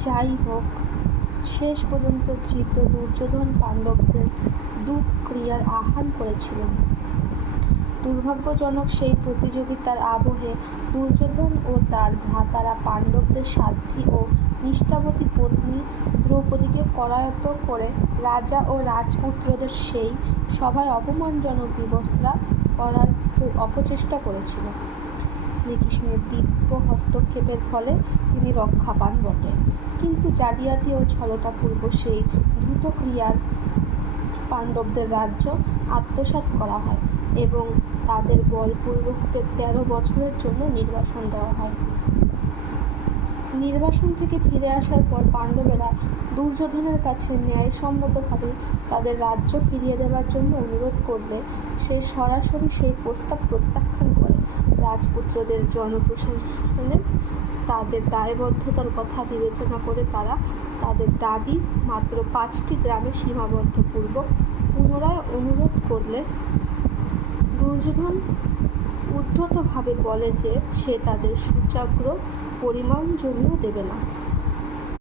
যাই হোক, শেষ পর্যন্ত ধৃত দুর্যোধন পাণ্ডবদের দূত ক্রিয়ার আহ্বান করেছিলেন। দুর্ভাগ্যজনক সেই প্রতিযোগিতার আবহে দুর্যোধন ও তার ভ্রাতারা পাণ্ডবদের সাধ্বী ও নিষ্ঠাবতী পত্নী দ্রৌপদীকে করায়ত্ত করে রাজা ও রাজপুত্রদের সেই সভায় অপমানজনক বিবস্ত্রা করার অপচেষ্টা করেছিল। শ্রীকৃষ্ণের দিব্য হস্তক্ষেপের ফলে তিনি রক্ষা পান বটে, কিন্তু জালিয়াতি ও ছলনাপূর্ব সেই দ্রুত ক্রিয়ার পাণ্ডবদের রাজ্য আত্মসাৎ করা হয় এবং তাদের বলপূর্বক 13 বছরের জন্য নির্বাসন দেওয়া হয়। নির্বাসন থেকে ফিরে আসার পর পাণ্ডবেরা দুর্যোধনের কাছে ন্যায়সম্মতভাবে তাদের রাজ্য ফিরিয়ে দেওয়ার জন্য অনুরোধ করলে সে সরাসরি সেই প্রস্তাব প্রত্যাখ্যান করে। রাজপুত্রদের জনপ্রশাসনে তাদের দায়বদ্ধতার কথা বিবেচনা করে তারা তাদের দাবি মাত্র 5টি গ্রামে সীমাবদ্ধপূর্বক পুনরায় অনুরোধ করলে দুর্যোধন উদ্ধতভাবে বলে যে সে তাদের সূচাগ্র পরিমাণ জমিও দেবে না।